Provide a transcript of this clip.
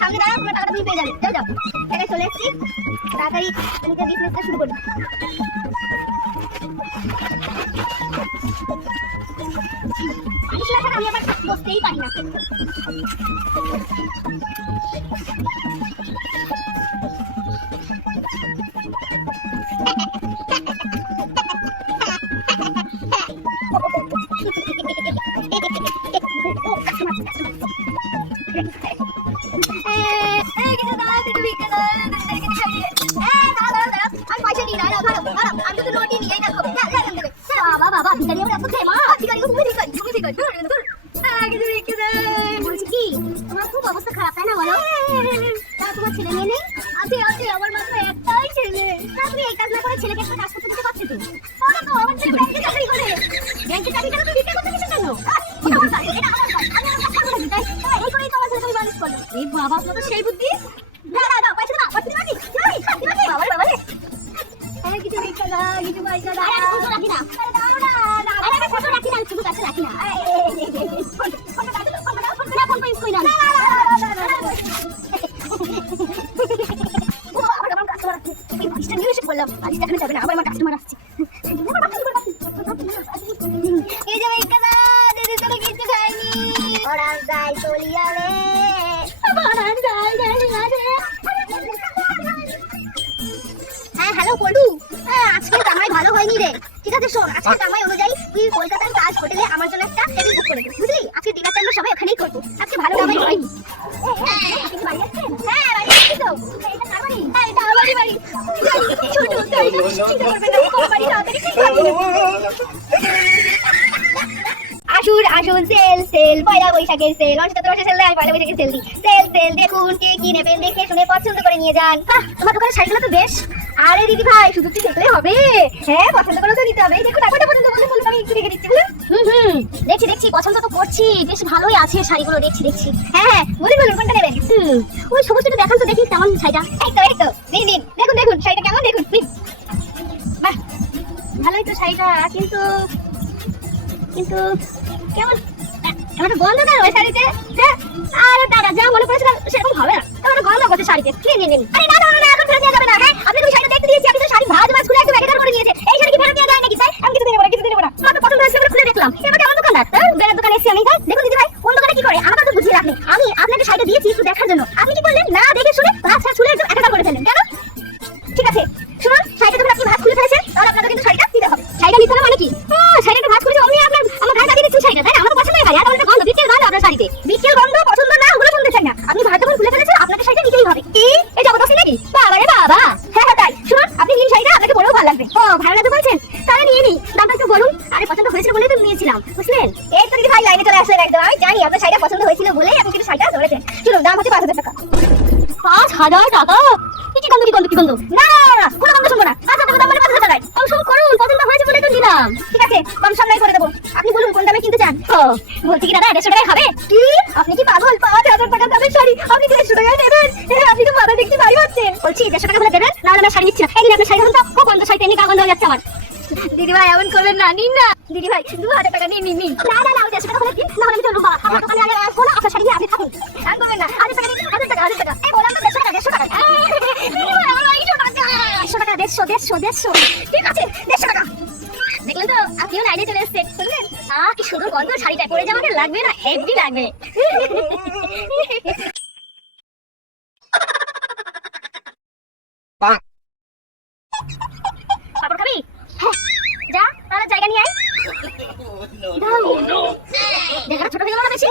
সামনে দাঁড়াও, তোমার টাকাটা তুমি পেয়ে যাবে। যাও যাও, এখানে চলে এসেছি, তাড়াতাড়ি তোমাকে বিজনেসটা শুরু করো। আমি আবার বসতেই পারি না। বলছি কি তোমার খুব অবস্থা খারাপ তাই না বলো? তা তোমার ছেলে মেয়ে নেই? আছে আছে, আমার মাত্র একটাই ছেলে। তা তুমি এই কাজ না করে ছেলেকে একটা কাজ করতে দিতে পারছো তো? ওরা তো আমার ছেলে ব্যাংকে চাকরি করে। ব্যাংকে চাকরি করে তুমি ভিক্ষা করতে কিসের জন্য? এটা আমার কাজ, এটা আমার কাজ, আমি আমার কাজ করতে দিই। তাই এই করেই তো আমার ছেলেকে আমি মানুষ করলাম। এই বাবা, তোমার তো সেই বুদ্ধি। দাও দাও দাও, পয়সা দাও, পয়সা দিবা কি? দিবা কি? বাবা রে বাবা রে, কিছু ভিক্ষা দাও, কিছু পয়সা দাও। আরে আমি রাখি না, আরে দাও না, আরে আমি ফটো রাখি না, শুধু কাছে রাখি না। ফোন ইউজ করি না। আমার কাস্টমার আসছে, এই বালিশটা নিয়ে এসে বললাম বালিশ দেখানো যাবে না, আবার আমার কাস্টমার আসছে। এই যে ভিক্ষা দাও, দিদি তোকে কিছু খাইনি। ওরা যাই চলিয়া রে, ওরা যাই চলিয়া রে। হ্যাঁ হ্যালো পল্টু, আজকে জামাই ভালো হয়নি রে। ঠিক আছে শোন, আজকে জামাই অনুযায়ী তুই কলকাতার তাজ হোটেলে আমার জন্য একটা টেবিল বুক করে দে, বুঝলি? আজকে ডিনারটা আমরা সবাই ওখানেই করবো। আজকে ভালো জামাই হয়নি। হ্যাঁ বাড়ি আসছি তো। এটা কার বাড়ি? হ্যাঁ এটা আমারই বাড়ি। ছোট তাই না, চিন্তা করবেন না, আমার বাড়ি তাড়াতাড়ি ঠিক করে দিন। আসুন আসুন, সেল সেল, পয়লা বৈশাখের সেল, ৭৫ মাসের সেল, পয়লা বৈশাখের সেল দি। সেল সেল, দেখুন কে কি নেবেন, দেখে শুনে পছন্দ করে নিয়ে যান। তোমার দোকানের শাড়িগুলো তো বেশ। আরে দিদি ভাই, শুধু কি দেখলে হবে? হ্যাঁ পছন্দ করে তো নিতে হবে। দেখুন একটা পছন্দ করলে বলুন, আমি একটু রেখে দিচ্ছি। দেখছি দেখছি, পছন্দ তো করছি, বেশ ভালোই আছে শাড়িগুলো, দেখছি দেখছি। হ্যাঁ হ্যাঁ বলুন বলুন, কোনটা নেবেন? ওই সমস্তটা দেখান তো দেখি কেমন শাড়িটা। এই তো দিন দিন, দেখুন দেখুন শাড়িটা কেমন, দেখুন প্লিজ। বাহ ভালোই তো শাড়িটা, কিন্তু কিন্তু কেমন একটা গন্ধ না ওই শাড়িতে। আরে দাদা যা মনে করেছিলাম সেরকম হবে না, একটা গন্ধ করছে শাড়িতে। নিন আরে না না না, এখন ফেরত দেওয়া যাবে না। হ্যাঁ আপনি তো শাড়িটা দেখতে দিয়েছি, আপনি তো শাড়ি ভাঁজ খুলে একদম একাকার করে দিয়েছে। এই শাড়ি কি ফেরত দেওয়া যায় নাকি? তাই আমি কিছু দিতে পারি, কিছু দিতে পারি। আমার তো পছন্দ হয়েছে বলে খুলে দেখলাম। এবার কেমন দোকানদার? বেড়ার দোকানে এসেছি আমি। দেখুন দিদি ভাই, কোন দোকানে কি করে আমাকে তো বুঝিয়ে রাখনি। আমি আপনাকে শাড়িটা দিয়েছি একটু দেখার জন্য, আপনি কি করলেন? না দেখে শুনে ভাঁজ খুলে একদম একাকার করে ফেলেন। কেন? ঠিক আছে শুনুন, শাড়িটা যখন আপনি ভাঁজ খুলে ফেলেছেন তাহলে আপনাকে কিন্তু শাড়িটা দিতে হবে। শাড়িটা নিতে হবে মানে কি? শাড়িটা ভাঁজ খুলে আমি আমার গায়ে লাগিয়ে দিচ্ছি শাড়িটা, তাই না? আমার পছন্দ হয়ে গেল, এত গন্ধ, বিকেল গন্ধ আপনার শাড়িতে। বিকেল গন্ধ পছন্দ না, ওগুলো শুনতে চাই না। আপনি ভাঁজ যখন খুলে ফেলেছেন আপনাকে শাড়িটা নিতেই হবে। কি এই জগৎ নাকি? বাবা রে বাবা। হ্যাঁ হ্যাঁ তাই। শুনুন, আপনি নিন শাড়িটা, আপনাকে পরেও ভালো লাগবে। ও ভালো লাগবে বলছেন? তাহলে নিয়ে নিন, দামটা একটু বলুন। আরে পছন্দ হয়েছিল বলেই তো নিয়েছিলাম, বুঝলেন? এই তো দিদি ভাই লাইনে চলে আসলেন একদম। আমি জানি আপনার শাড়িটা পছন্দ হয়েছিল বলেই আপনি কিন্তু শাড়িটা ধরেছেন। শুনুন, দাম হচ্ছে ৫,০০০ টাকা। ৫,০০০ টাকা? কি গন্ধ কি গন্ধ কি গন্ধ? না না কোনো গন্ধ শুনবো না। ৫,০০০ টাকা দাম মানে ৫,০০০ টাকায়। কম করুন, পছন্দ হয়েছে বলেই তো দিলাম। ঠিক আছে কম সামলাই করে দেবো। আপনি বলুন কোন দামে কিনতে চান? বলছি কি দাদা ১৫০ টাকায় হবে? কি আপনি কি পাগল? ৫,০০০ টাকা দামের শাড়ি আপনি ১৫০ টাকায় নেবেন? আপনি তো মাথা দেখতে ভারী হচ্ছেন। বলছি ১৫০ টাকা হলে দেবেন, না হলে আমি শাড়ি নিচ্ছি না। এই দিন আপনার শাড়ি হলো তো খুব গন্ধ, শাড়িটা এমনি গন্ধ হয়ে যাচ্ছে আমার। দিদি ভাই এমন করবেন না, নিন না দিদি ভাই, ২,০০০ টাকা নিন নিন। না না না, ১৫০ টাকা হলে দিন, না হলে আমি চলবো। আমার দোকানে আগে আসবো না, আপনার শাড়ি নিয়ে আপনি থাকুন। আর করবেন না, ১০০০ টাকা নিন, ১০০০ টাকা ১০০০ টাকা। এই বললাম তো ১৫০ টাকা ১৫০ টাকা। ১৫০ টাকা ১৫০ ঠিক আছে ১৫০ টাকা। দেখলেন তো, আপনিও লাইনে চলে এসেছেন, বুঝলেন? কি সুন্দর গন্ধ, শাড়িটা পরে যে আমাকে লাগবে না, হেভি লাগবে। পাপড় খাবি? হ্যাঁ যা তাহলে জায়গা নিয়ে আয়। জায়গাটা ছোট হয়ে গেল না বেশি?